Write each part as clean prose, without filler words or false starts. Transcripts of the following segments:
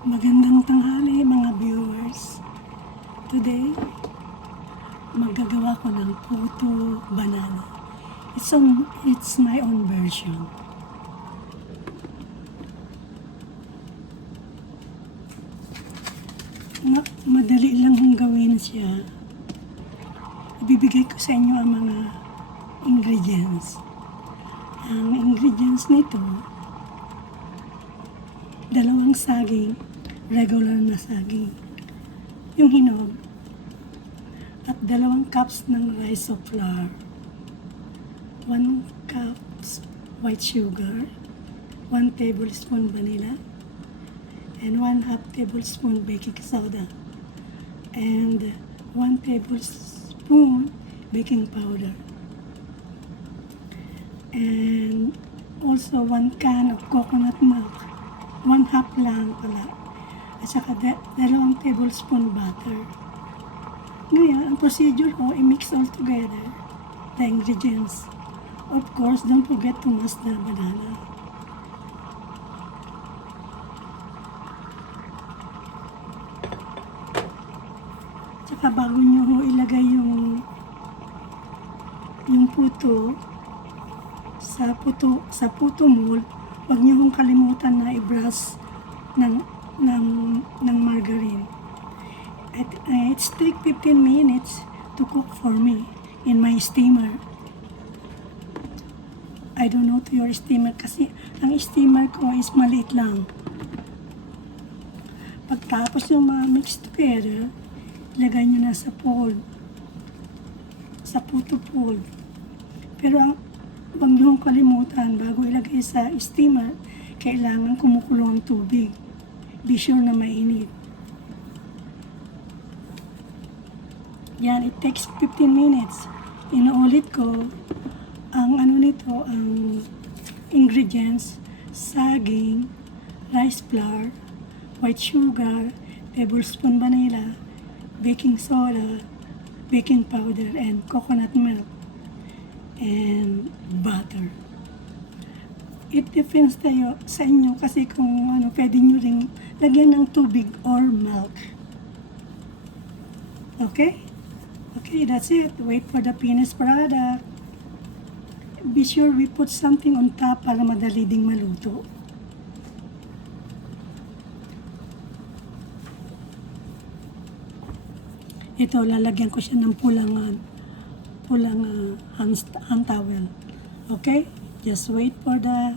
Magandang tanghali mga viewers. Today, maggagawa ko ng puto banana. It's my own version. Madali lang hong gawin siya. Ibibigay ko sa inyo ang mga ingredients. Ang ingredients nito, 2 saging, regular na saging, yung hinog, at 2 cups ng rice of flour, 1 cups white sugar, 1 tablespoon vanilla, and 1/2 tablespoon baking soda, and 1 tablespoon baking powder, and also 1 can of coconut milk, 1/2 lang pala, at saka 2 tablespoon butter. Ngayon, ang procedure ko, i-mix all together the ingredients. Of course, don't forget to mash the banana. Tsaka bago nyo ilagay yung puto sa puto mold, huwag niyo hong kalimutan na i-brush ng margarine. It's take 15 minutes to cook for me in my steamer. I don't know to your steamer kasi ang steamer ko is maliit lang. Pagtapos yung mix together, ilagay nyo na sa puto mold. Pero huwag niyo kalimutan, bago ilagay sa steamer, kailangan kumukulo ang tubig. Be sure na mainit. Yan, it takes 15 minutes. Inuulit ko, ang ingredients, saging, rice flour, white sugar, tablespoon vanilla, baking soda, baking powder, and coconut milk, and butter. It depends sa inyo kasi kung pwede nyo ring lagyan ng tubig or milk. Okay? Okay, that's it. Wait for the finished product. Be sure we put something on top para madali ding maluto. Ito, lalagyan ko siya ng pulang hand towel. Okay? Just wait for the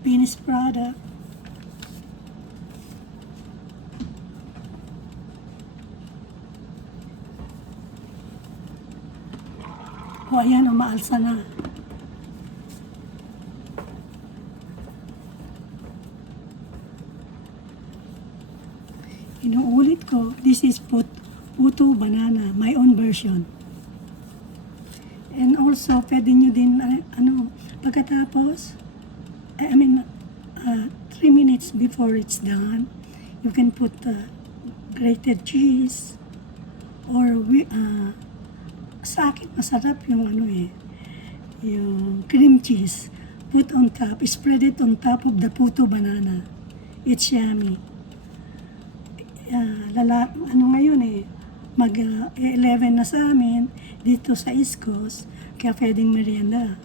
finished product. O ayan, umaalsa na. Inuulit ko, this is puto banana, my own version. And also, pwede nyo din, pagkatapos, 3 minutes before it's done, you can put grated cheese, or sa akin, masarap yung yung cream cheese. Put on top, spread it on top of the puto banana. It's yummy. Ngayon mag-11 na sa amin dito sa East Coast, kaya pwedeng merienda.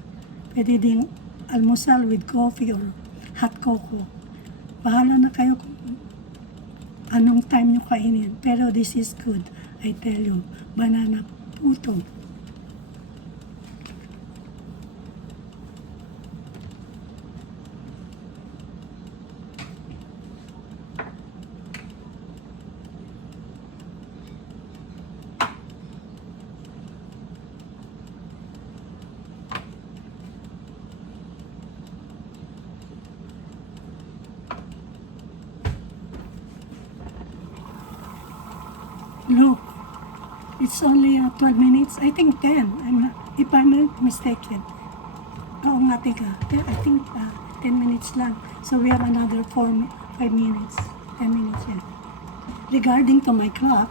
Pwede ding almusal with coffee or hot cocoa. Bahala na kayo kung anong time nyo kainin. Pero this is good, I tell you. Banana puto. Look, it's only 12 minutes. I think 10. If I'm not mistaken. Oo nga, teka. I think 10 minutes lang. So we have another 5 minutes. 10 minutes, yeah. Regarding to my clock,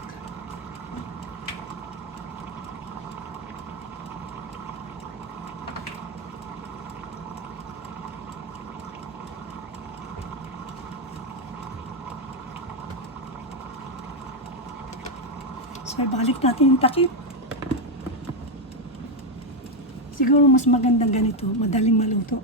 So, balik natin yung takip. Siguro mas magandang ganito, madaling maluto.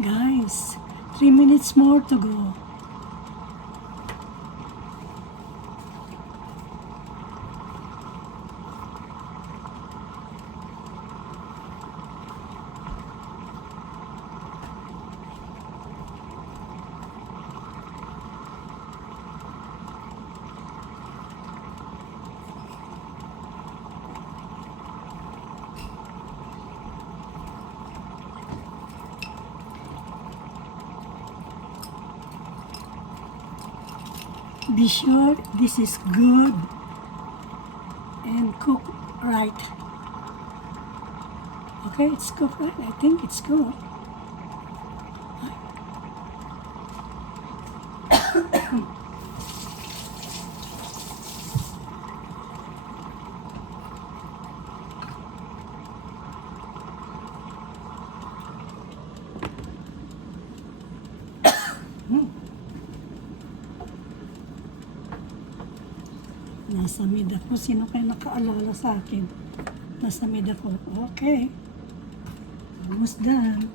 Guys, 3 minutes more to go. Be sure this is good and cooked right. Okay, it's cooked right. I think it's good. Nasa mid ako. Sino kayo nakaalala sa akin? Nasa mid ako. Okay. Almost done.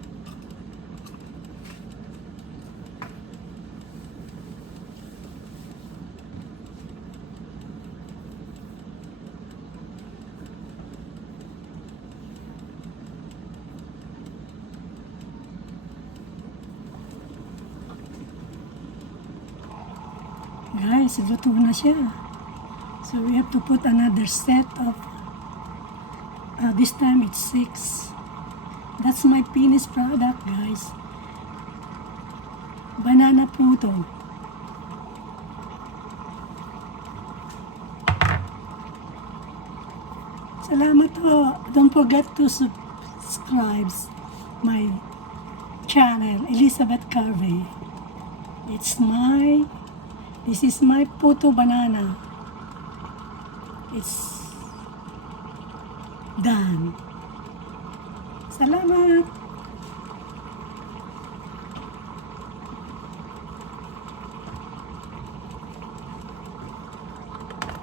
Guys, luto na siya. So we have to put another set of, this time it's 6. That's my finished product, guys. Banana puto. Salamat po. Don't forget to subscribe my channel, Elizabeth Carvey. This is my puto banana. It's done. Salamat.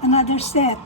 Another set.